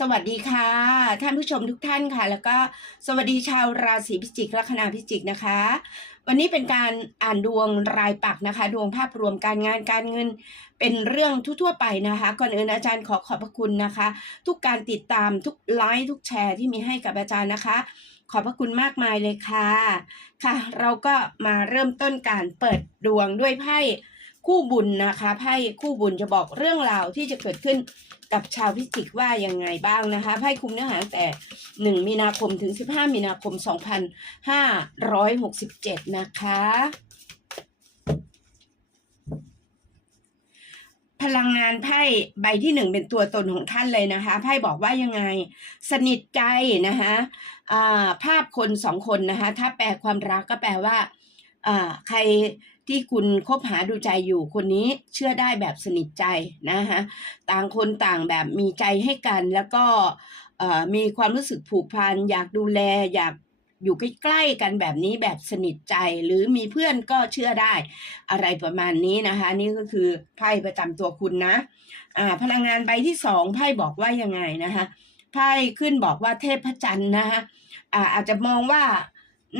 สวัสดีค่ะ ท่านผู้ชมทุกท่านค่ะ แล้วก็สวัสดีชาวราศีพิจิกลัคนาพิจิกนะคะ วันนี้เป็นการอ่านดวงรายปักนะคะ ดวงภาพรวมการงานการเงิน เป็นเรื่องทั่วๆไปนะคะ ก่อนอื่นอาจารย์ขอขอบพระคุณนะคะ ทุกการติดตามทุกไลค์ทุกแชร์ที่มีให้กับอาจารย์นะคะ ขอบพระคุณมากมายเลยค่ะค่ะ เราก็มาเริ่มต้นการเปิดดวงด้วยไพ่ คู่บุญนะคะไพ่คู่บุญจะบอกเรื่องราวที่จะเกิดขึ้นกับชาวพิจิกว่ายังไงบ้างนะคะไพ่คุมเนื้อหาแต่ 1 มีนาคมถึง 15 มีนาคม 2567 นะคะพลังงานไพ่ใบที่หนึ่งเป็นตัวตนของท่านเลยนะคะไพ่บอกว่ายังไง สนิทใจนะคะาภาพคนสองคนนะคะถ้าแปลความรักก็แปลว่า ใครที่คุณคบหาดูใจอยู่คนนี้เชื่อได้แบบสนิทใจนะคะต่างคนต่างแบบมีใจให้กัน แล้วก็อ่อมีความรู้สึกผูกพันอยากดูแลอยากอยู่ใกล้ๆกันแบบนี้แบบสนิทใจหรือมีเพื่อนก็เชื่อได้อะไรประมาณนี้นะคะ นี่ก็คือไพ่ประจำตัวคุณนะอ่าพลังงานใบที่สองไพ่บอกว่ายังไงนะคะไพ่ขึ้นบอกว่าเทพจันทร์นะคะอ่าอาจจะมองว่า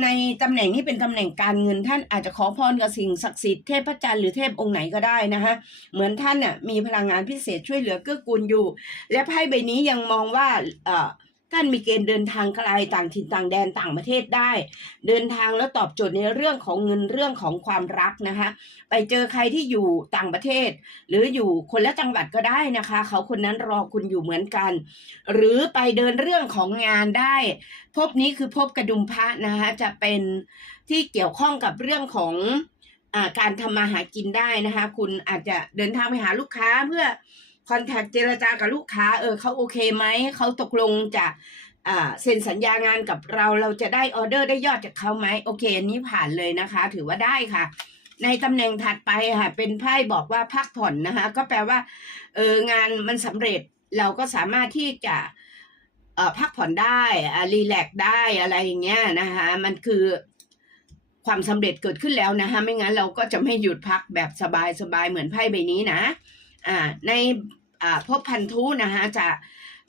ในตำแหน่งนี้เป็นตำแหน่งการเงินท่านอาจจะขอพรกับสิ่งศักดิ์สิทธิ์เทพจันทร์หรือเทพองค์ไหนก็ได้นะคะเหมือนท่านน่ะมีพลังงานพิเศษช่วยเหลือเกื้อกูลอยู่ และไพ่ใบนี้ยังมองว่าเอ่อ ท่านมีเกณฑ์เดินทางไกลต่างถิ่นต่างแดนต่างประเทศได้ เดินทางแล้วตอบโจทย์ในเรื่องของเงินเรื่องของความรักนะคะไปเจอใครที่อยู่ต่างประเทศ หรืออยู่คนละจังหวัดก็ได้นะคะ เขาคนนั้นรอคุณอยู่เหมือนกัน หรือไปเดินเรื่องของงานได้ พบนี้คือพบกระดุมพระนะคะจะเป็นที่เกี่ยวข้องกับเรื่องของอการทำมาหากินได้นะคะ คุณอาจจะเดินทางไปหาลูกค้าเพื่อ คอนแทคเจรจากับลูกค้า เออเขาโอเคไหม เขาตกลงจะเซ็นสัญญางานกับเรา เราจะได้ออเดอร์ได้ยอดจากเขาไหม โอเค อันนี้ผ่านเลยนะคะ ถือว่าได้ค่ะ ในตำแหน่งถัดไปค่ะ เป็นไพ่บอกว่าพักผ่อนนะคะ ก็แปลว่า เอองานมันสำเร็จ เราก็สามารถที่จะเอ่อพักผ่อนได้อ่รีแลกซ์ได้อะไรอย่างเงี้ยนะคะ มันคือความสำเร็จเกิดขึ้นแล้วนะคะ ไม่งั้นเราก็จะไม่หยุดพักแบบสบายๆ เหมือนไพ่ใบนี้นะ ในอ่าพบพันธุนะคะจะ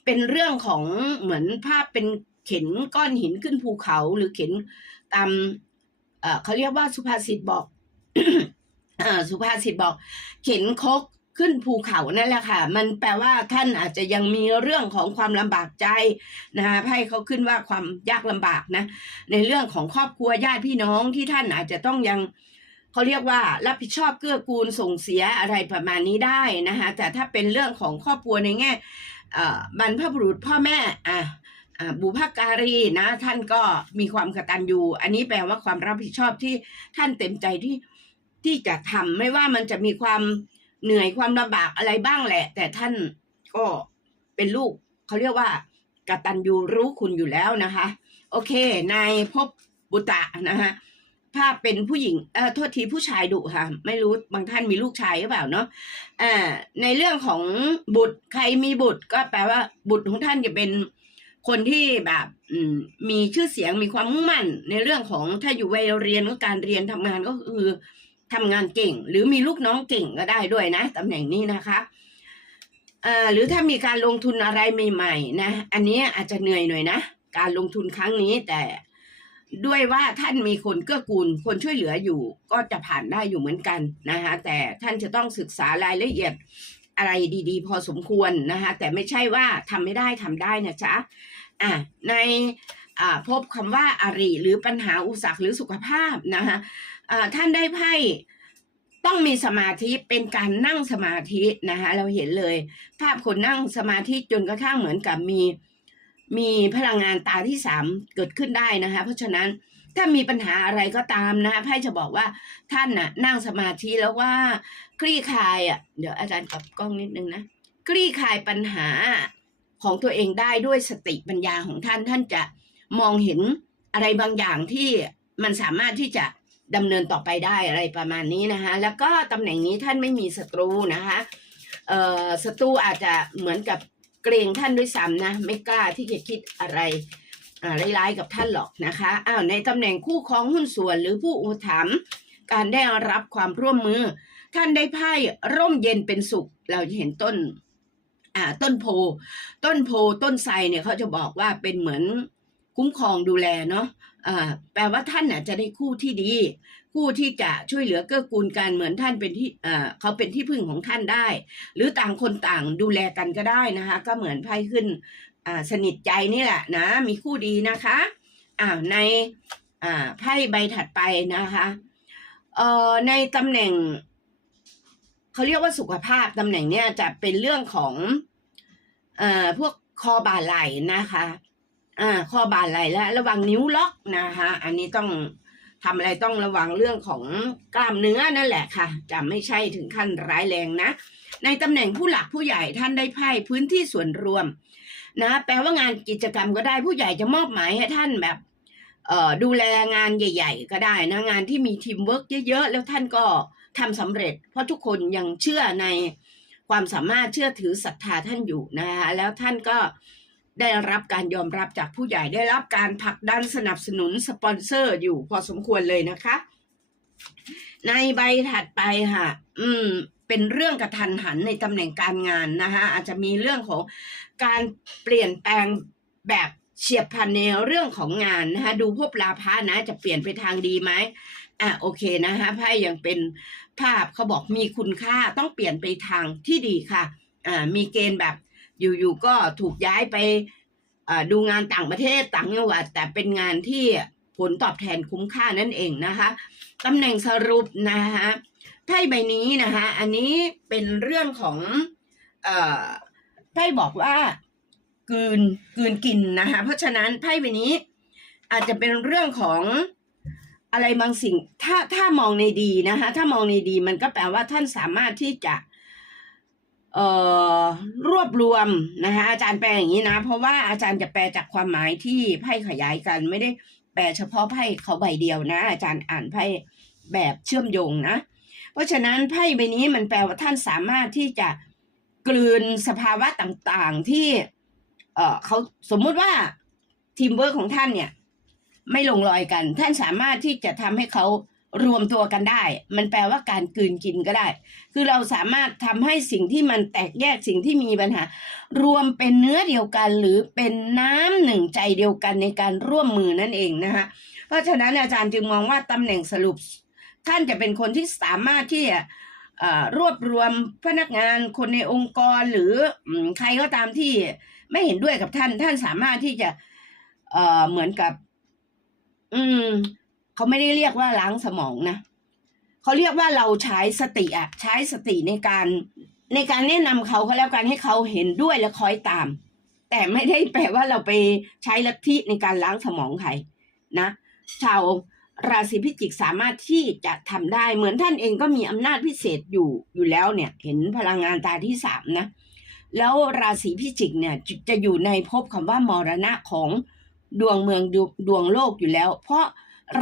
เป็นเรื่องของเหมือนภาพเป็นเข็นก้อนหินขึ้นภูเขาหรือเข็นตามเอ่อเขาเรียกว่าสุภาษิตบอกอ่าสุภาษิตบอก เข็นคกขึ้นภูเขานั่นแหละค่ะ มันแปลว่าท่านอาจจะยังมีเรื่องของความลำบากใจนะคะไพ่เขาขึ้นว่าความยากลำบากนะ ในเรื่องของครอบครัวญาติพี่น้องที่ท่านอาจจะต้องยัง เขาเรียกว่ารับผิดชอบเกื้อกูลส่งเสียอะไรประมาณนี้ได้นะคะแต่ถ้าเป็นเรื่องของครอบครัวในแง่บรรพบุรุษพ่อแม่อะบุพการีนะท่านก็มีความกตัญญูอันนี้แปลว่าความรับผิดชอบที่ท่านเต็มใจที่ที่จะทำไม่ว่ามันจะมีความเหนื่อยความลำบากอะไรบ้างแหละ แต่ท่านก็เป็นลูกเขาเรียกว่ากตัญญูรู้คุณอยู่แล้วนะคะ โอเคในพบบุตะนะคะ ภาเป็นผู้หญิงเอ่อโทษทีผู้ชายดุค่ะ ไม่รู้บางท่านมีลูกชายหรือเปล่าเนาะอ่าในเรื่องของบุตรใครมีบุตร ก็แปลว่าบุตรของท่านจะเป็นคนที่แบบอืมมีชื่อเสียงมีความมุ่งมั่น ในเรื่องของถ้าอยู่วัยเรียนก็การเรียนทำงานก็คือทำงานเก่ง หรือมีลูกน้องเก่งก็ได้ด้วยนะตำแหน่งนี้นะคะอ่าหรือถ้ามีการลงทุนอะไรใหม่ๆนะ อันนี้อาจจะเหนื่อยหน่อยนะ การลงทุนครั้งนี้แต่ ด้วยว่าท่านมีคนเกื้อกูลคนช่วยเหลืออยู่ ก็จะผ่านได้อยู่เหมือนกันนะคะแต่ท่านจะต้องศึกษารายละเอียดอะไรดี ๆ พอสมควรนะคะแต่ไม่ใช่ว่าทำไม่ได้ทำได้นะจ๊ะอะในอ่าพบคำว่าอาริหรือปัญหาอุสรรคหรือสุขภาพนะคะอ่าท่านได้ไพ่ต้องมีสมาธิเป็นการนั่งสมาธินะคะเราเห็นเลย ภาพคนนั่งสมาธิจนกระทั่งเหมือนกับมี มีพลังงานตาที่สามเกิดขึ้นได้นะคะ เพราะฉะนั้นถ้ามีปัญหาอะไรก็ตามนะไพ่จะบอกว่าท่านน่ะนั่งสมาธิแล้วว่าคลี่คลายอะเดี๋ยวอาจารย์กลับกล้องนิดนึงนะคลี่คลายปัญหาของตัวเองได้ด้วยสติปัญญาของท่านท่านจะมองเห็นอะไรบางอย่างที่มันสามารถที่จะดำเนินต่อไปได้อะไรประมาณนี้นะคะ แล้วก็ตำแหน่งนี้ท่านไม่มีศัตรูนะคะเอ่อศัตรูอาจจะเหมือนกับ เกรงท่านด้วยซ้ำนะ ไม่กล้าที่จะคิดอะไรร้ายๆกับท่านหรอกนะคะอ้าวในตำแหน่งคู่ครองหุ้นส่วนหรือผู้อุปถัมภ์การได้รับความร่วมมือ ท่านได้ไพ่ร่มเย็นเป็นสุข เราจะเห็นต้นอ่าต้นโพ ต้นโพต้นไทรเนี่ยเขาจะบอกว่าเป็นเหมือนคุ้มครองดูแลเนาะอ่าแปลว่าท่านน่ะจะได้คู่ที่ดี คู่ที่จะช่วยเหลือเกื้อกูลกันเหมือนท่านเป็นที่เขาเป็นที่พึ่งของท่านได้ หรือต่างคนต่างดูแลกันก็ได้นะคะ ก็เหมือนไพ่ขึ้นสนิทใจนี่แหละนะ มีคู่ดีนะคะอ่าในไพ่ใบถัดไปนะคะในตำแหน่งเขาเรียกว่าสุขภาพตำแหน่งเนี้ยจะเป็นเรื่องของเอ่อพวกคอบ่าไหล่นะคะ อ่า คอบ่าไหล่และระวังนิ้วล็อกนะคะ อันนี้ต้อง ทำอะไรต้องระวังเรื่องของกล้ามเนื้อนั่นแหละค่ะ จะไม่ใช่ถึงขั้นร้ายแรงนะ ในตำแหน่งผู้หลักผู้ใหญ่ท่านได้ไพ่พื้นที่ส่วนรวม นะ แปลว่างานกิจกรรมก็ได้ผู้ใหญ่จะมอบหมายให้ท่านแบบเอ่อดูแลงานใหญ่ ๆ ก็ได้นะงานที่มีทีมเวิร์กเยอะๆ แล้วท่านก็ทำสำเร็จ เพราะทุกคนยังเชื่อในความสามารถเชื่อถือศรัทธาท่านอยู่นะคะแล้วท่านก็ ได้รับการยอมรับจากผู้ใหญ่ได้รับการผลักดันสนับสนุนสปอนเซอร์อยู่พอสมควรเลยนะคะ ในใบถัดไปค่ะ อืม เป็นเรื่องกระทันหันในตำแหน่งการงานนะคะอาจจะมีเรื่องของการเปลี่ยนแปลงแบบเฉียบพลันในเรื่องของงานนะคะดูพวกลาภะนะจะเปลี่ยนไปทางดีไหมอะโอเคนะคะไพ่ยังเป็นภาพเขาบอกมีคุณค่าต้องเปลี่ยนไปทางที่ดีค่ะอ่ามีเกณฑ์แบบ อยู่ๆก็ถูกย้ายไปดูงานต่างประเทศต่างจังหวัดแต่เป็นงานที่ผลตอบแทนคุ้มค่านั่นเองนะคะตำแหน่งสรุปนะคะไพ่ใบนี้นะคะ อันนี้เป็นเรื่องของเอ่อไพ่บอกว่ากืนกืนกินนะคะเพราะฉะนั้นไพ่ใบนี้ อาจจะเป็นเรื่องของอะไรบางสิ่งถ้าถ้ามองในดีนะคะถ้ามองในดีมันก็แปลว่าท่านสามารถที่จะเอ่อรวบรวมนะคะอาจารย์แปลอย่างนี้นะ เพราะว่าอาจารย์จะแปลจากความหมายที่ไพ่ขยายกันไม่ได้แปลเฉพาะไพ่เขาใบเดียวนะ อาจารย์อ่านไพ่แบบเชื่อมโยงนะ เพราะฉะนั้นไพ่ใบนี้มันแปลว่าท่านสามารถที่จะกลืนสภาวะต่างๆที่เอ่อเขาสมมุติว่าทีมเวิร์กของท่านเนี่ย ไม่ลงรอยกัน ท่านสามารถที่จะทำให้เขา รวมตัวกันได้ มันแปลว่าการกืนกินก็ได้ คือเราสามารถทำให้สิ่งที่มันแตกแยกสิ่งที่มีปัญหา รวมเป็นเนื้อเดียวกัน หรือเป็นน้ำหนึ่งใจเดียวกันในการร่วมมือนั่นเองนะคะเพราะฉะนั้นอาจารย์จึงมองว่าตำแหน่งสรุป ท่านจะเป็นคนที่สามารถที่จะรวบรวมพนักงานคนในองค์กรหรือใครก็ตามที่ไม่เห็นด้วยกับท่าน ท่านสามารถที่จะเเหมือนกับ อืม เขาไม่ได้เรียกว่าล้างสมองนะเขาเรียกว่าเราใช้สติอะใช้สติในการในการแนะนำเขาเขาแล้วกันให้เขาเห็นด้วยและคอยตาม แต่ไม่ได้แปลว่าเราไปใช้ลัทธิในการล้างสมองใครนะชาวราศีพิจิกสามารถที่จะทำได้เหมือนท่านเองก็มีอำนาจพิเศษอยู่อยู่แล้วเนี่ย เห็นพลังงานตาที่สามนะแล้วราศีพิจิกเนี่ยจะอยู่ในภพคำว่ามรณะของดวงเมืองดวงโลกอยู่แล้ว เพราะ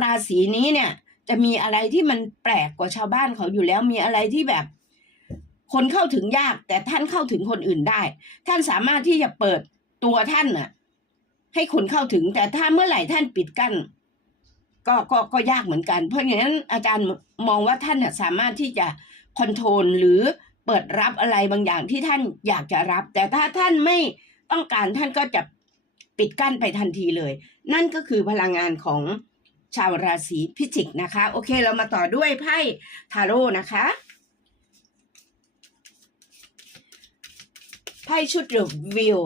ราศีนี้เนี่ย จะมีอะไรที่มันแปลกกว่าชาวบ้านเขาอยู่แล้วมีอะไรที่แบบ คนเข้าถึงยาก แต่ท่านเข้าถึงคนอื่นได้ ท่านสามารถที่จะเปิดตัวท่านน่ะ ให้คนเข้าถึง แต่ถ้าเมื่อไหร่ท่านปิดกั้นก็ก็ก็ยากเหมือนกัน เพราะอย่างนั้นอาจารย์มองว่าท่านน่ะสามารถที่จะคอนโทรลหรือเปิดรับอะไรบางอย่างที่ท่านอยากจะรับ แต่ถ้าท่านไม่ต้องการท่านก็จะปิดกั้นไปทันทีเลย นั่นก็คือพลังงานของ ชาวราศีพิจิกนะคะ โอเคเรามาต่อด้วยไพ่ทาโร่นะคะไพ่ชุดเดอะวิว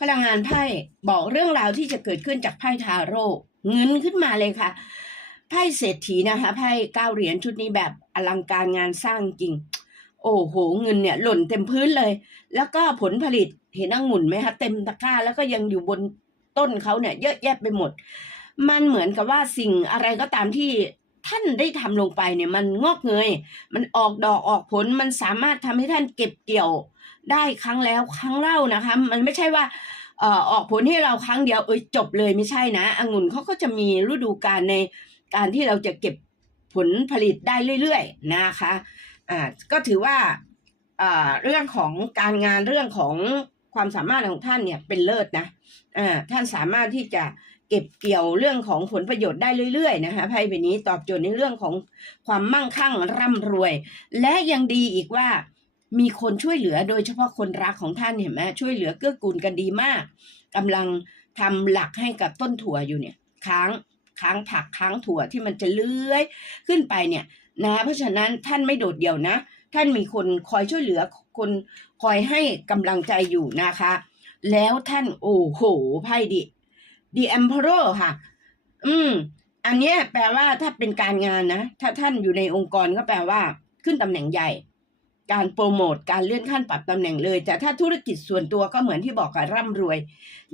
พลังงานไพ่บอกเรื่องราวที่จะเกิดขึ้นจากไพ่ทาโร่เงินขึ้นมาเลยค่ะไพ่เศรษฐีนะคะไพ่เก้าเหรียญชุดนี้แบบอลังการงานสร้างจริง โอ้โห เงินเนี่ยหล่นเต็มพื้นเลย แล้วก็ผลผลิตเห็นองุ่นไหมคะเต็มตะกร้าแล้วก็ยังอยู่บน ต้นเขาเนี่ย เยอะแยะไปหมด มันเหมือนกับว่าสิ่งอะไรก็ตามที่ท่านได้ทำลงไปเนี่ย มันงอกเงย มันออกดอกออกผลมันสามารถทำให้ท่านเก็บเกี่ยวได้ครั้งแล้วครั้งเล่านะคะ มันไม่ใช่ว่าเอ่อออกผลให้เราครั้งเดียวเอ้ยจบเลยไม่ใช่นะองุ่นเขาก็จะมีฤดูกาลในการที่เราจะเก็บผลผลิตได้เรื่อยๆนะคะอ่าก็ถือว่าอ่าเรื่องของการงานเรื่องของ ความสามารถของท่านเนี่ยเป็นเลิศนะอ่าท่านสามารถที่จะเก็บเกี่ยวเรื่องของผลประโยชน์ได้เรื่อยๆนะคะไพ่ใบนี้ตอบโจทย์ในเรื่องของความมั่งคั่งร่ำรวย และยังดีอีกว่ามีคนช่วยเหลือโดยเฉพาะคนรักของท่านเห็นไหมช่วยเหลือเกื้อกูลกันดีมากกำลังทำหลักให้กับต้นถั่วอยู่เนี่ยค้างค้างผักค้างถั่วที่มันจะเลื้อยขึ้นไปเนี่ยนะเพราะฉะนั้นท่านไม่โดดเดี่ยวนะ ท่านมีคนคอยช่วยเหลือคนคอยให้กำลังใจอยู่นะคะ แล้วท่านโอ้โหไพ่ดิ The Emperor ค่ะ อืม อันเนี้ยแปลว่าถ้าเป็นการงานนะ ถ้าท่านอยู่ในองค์กรก็แปลว่า ขึ้นตำแหน่งใหญ่ การโปรโมทการเลื่อนขั้นปรับตำแหน่งเลย แต่ถ้าธุรกิจส่วนตัวก็เหมือนที่บอกกับร่ำรวย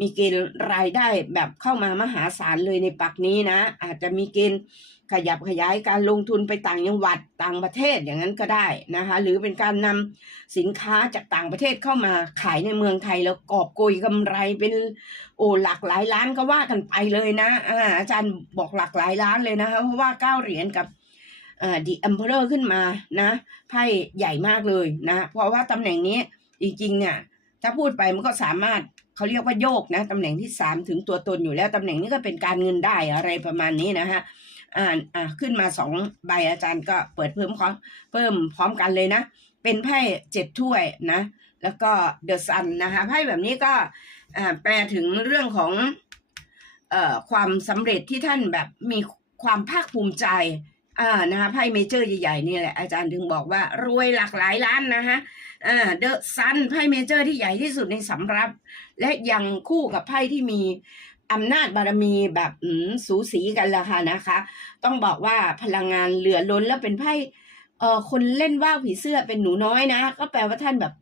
มีเกณฑ์รายได้แบบเข้ามามหาศาลเลยในปักนี้นะ อาจจะมีเกณฑ์ขยับขยายการลงทุนไปต่างจังหวัดต่างประเทศอย่างนั้นก็ได้นะคะ หรือเป็นการนำสินค้าจากต่างประเทศเข้ามาขายในเมืองไทยแล้วกอบโกยกำไรเป็นโอ้หลักหลายล้านก็ว่ากันไปเลยนะอาอาจารย์บอกหลักหลายล้านเลยนะคะเพราะว่าเก้าเหรียญกับ อ่าดีอัมเพลอร์ขึ้นมานะไพ่ใหญ่มากเลยนะ เพราะว่าตำแหน่งนี้จริงๆเนี่ยถ้าพูดไปมันก็สามารถเขาเรียกว่าโยกนะตำแหน่งที่สามถึงตัวตนอยู่แล้วตำแหน่งนี้ก็เป็นการเงินได้อะไรประมาณนี้นะฮะอ่าอ่าขึ้นมาสองใบอาจารย์ก็เปิดเพิ่มพร้อมเพิ่มพร้อมกันเลยนะ เป็นไพ่เจ็ดถ้วยนะ แล้วก็เดอะซันนะคะไพ่แบบนี้ก็อ่าแปลถึงเรื่องของเอ่อความสำเร็จที่ท่านแบบมีความภาคภูมิใจ อ่านะคะไพ่เมเจอร์ใหญ่ๆนี่แหละอาจารย์ถึงบอกว่ารวยหลากหลายล้านนะคะอ่าเดอะซันไพ่เมเจอร์ที่ใหญ่ที่สุดในสำรับ และยังคู่กับไพ่ที่มีอำนาจบารมีแบบอืมสูสีกันละค่ะนะคะ ต้องบอกว่าพลังงานเหลือล้นแล้วเป็นไพ่เอ่อคนเล่นว่าวผีเสื้อเป็นหนูน้อยนะ ก็แปลว่าท่านแบบ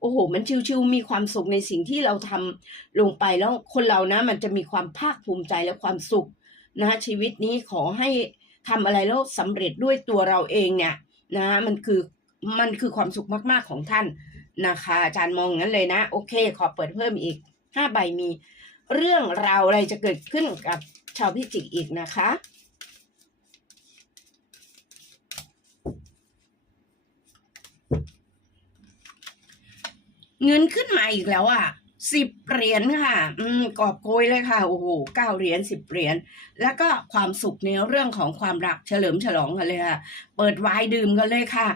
โอ้โห มันชิวๆมีความสุขในสิ่งที่เราทำลงไปแล้วคนเรานะ มันจะมีความภาคภูมิใจและความสุขนะชีวิตนี้ขอให้ ทำอะไรแล้วสำเร็จด้วยตัวเราเองเนี่ยนะมันคือมันคือความสุขมากๆของท่านนะคะ อาจารย์มองงนั้นเลยนะ โอเค ขอเปิดเพิ่มอีกห้าใบมี เรื่องราวอะไรจะเกิดขึ้นกับชาวพิจิกอีกนะคะเงินขึ้นมาอีกแล้วอะ สิบเหรียญค่ะ อืมกอบโกยเลยค่ะ โอ้โหเก้าเหรียญสิบเหรียญ แล้วก็ความสุขในเรื่องของความรักเฉลิมฉลองกันเลยค่ะ เปิดไวน์ดื่มกันเลยค่ะ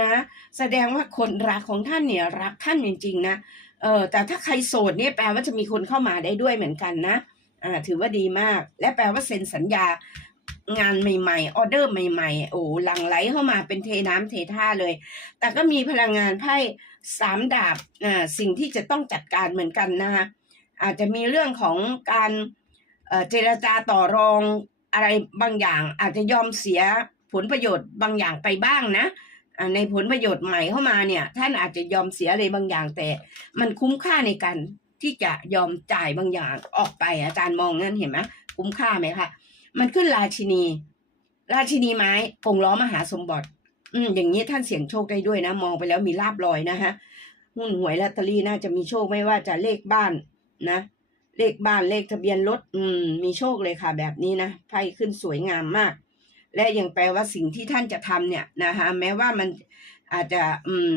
นะ แสดงว่าคนรักของท่านเนี่ยรักท่านจริงๆนะ เออแต่ถ้าใครโสดเนี่ยแปลว่าจะมีคนเข้ามาได้ด้วยเหมือนกันนะ อ่า ถือว่าดีมาก และแปลว่าเซ็นสัญญางานใหม่ๆ ออเดอร์ใหม่ๆ โอ้หลั่งไหลเข้ามาเป็นเทน้ำเทท่าเลย แต่ก็มีพลังงานไพ่ สามดาบอ่าสิ่งที่จะต้องจัดการเหมือนกันนะคะอาจจะมีเรื่องของการเจรจาต่อรองอะไรบางอย่าง อาจจะยอมเสียผลประโยชน์บางอย่างไปบ้างนะในผลประโยชน์ใหม่เข้ามาเนี่ยท่านอาจจะยอมเสียอะไรบางอย่าง แต่มันคุ้มค่าในการที่จะยอมจ่ายบางอย่างออกไป อาจารย์มองงั้นเห็นไหมคุ้มค่าไหมคะมันขึ้นราชินี ราชินีไม้กงล้อมหาสมบัติ อืมอย่างนี้ท่านเสี่ยงโชคได้ด้วยนะ มองไปแล้วมีลาบลอยนะฮะหุ้นหวยลอตเตอรี่น่าจะมีโชคไม่ว่าจะเลขบ้านนะ เลขบ้านเลขทะเบียนรถอืม มีโชคเลยค่ะ แบบนี้นะไพ่ขึ้นสวยงามมาก และยังแปลว่าสิ่งที่ท่านจะทำเนี่ยนะคะแม้ว่ามันอาจจะอืม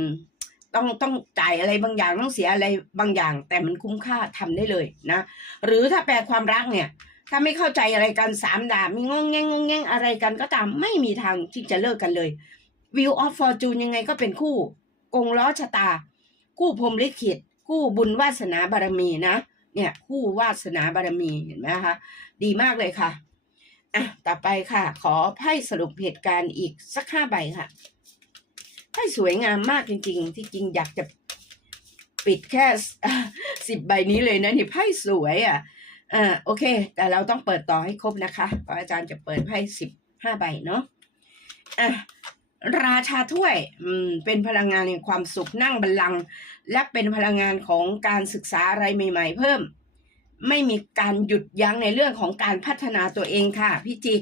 ต้องต้องจ่ายอะไรบางอย่างต้องเสียอะไรบางอย่าง แต่มันคุ้มค่าทำได้เลยนะหรือถ้าแปลความรักเนี่ย ถ้าไม่เข้าใจอะไรกันสามดาบมีงงแงงงงแงงอะไรกันก็ตามไม่มีทางที่จะเลิกกันเลย View of Fortune ยังไงก็เป็นคู่กงล้อชะตา คู่พรมลิขิต คู่บุญวาสนาบารมีนะ เนี่ย คู่วาสนาบารมีเห็นไหมคะ ดีมากเลยค่ะอะต่อไปค่ะ ขอไพ่สรุปเหตุการณ์อีกสักห้าใบค่ะไพ่สวยงามมากจริง ๆ ที่จริงอยากจะปิดแค่สิบใบนี้เลยนะนี่ไพ่สวยอะอ่าโอเค แต่เราต้องเปิดต่อให้ครบนะคะเพราะอาจารย์จะเปิดไพ่สิบห้าใบเนาะอะ ราชาถ้วยอืมเป็นพลังงานแห่งความสุขนั่งบัลลังก์และเป็นพลังงานของการศึกษาอะไรใหม่ ๆ เพิ่ม ไม่มีการหยุดยั้งในเรื่องของการพัฒนาตัวเองค่ะ พี่จิก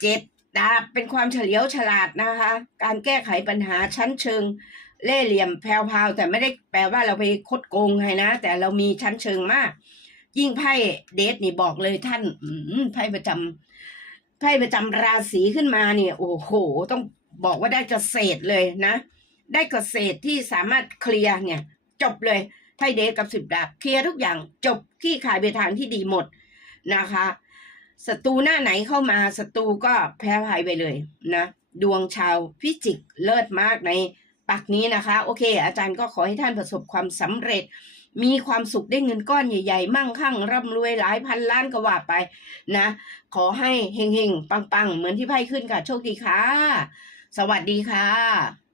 เจ็ดดาบเป็นความเฉลียวฉลาดนะคะ การแก้ไขปัญหาชั้นเชิง เล่เหลี่ยมแพรวๆแต่ไม่ได้แปลว่าเราไปคดโกงใครนะ แต่เรามีชั้นเชิงมาก ยิ่งไพ่เดทนี่บอกเลยท่านไพ่ประจำไพ่ประจำราศีขึ้นมาเนี่ย โอ้โห ต้อง บอกว่าได้เกษตรเลยนะ ได้เกษตรที่สามารถเคลียร์เนี่ย จบเลยไพ่เดกับสิบดาบเคลียร์ทุกอย่างจบขี้ขายไปทางที่ดีหมดนะคะศัตรูหน้าไหนเข้ามาศัตรูก็แพ้ภัยไปเลยนะ ดวงชาวพิจิกเลิศมากในปักนี้นะคะ โอเค อาจารย์ก็ขอให้ท่านประสบความสำเร็จ มีความสุขได้เงินก้อนใหญ่ๆ มั่งคั่งร่ำรวยหลายพันล้านก็ว่าไปนะ ขอให้เฮงๆ ปังๆ เหมือนที่ไพ่ขึ้นค่ะ โชคดีค่ะ สวัสดีค่ะ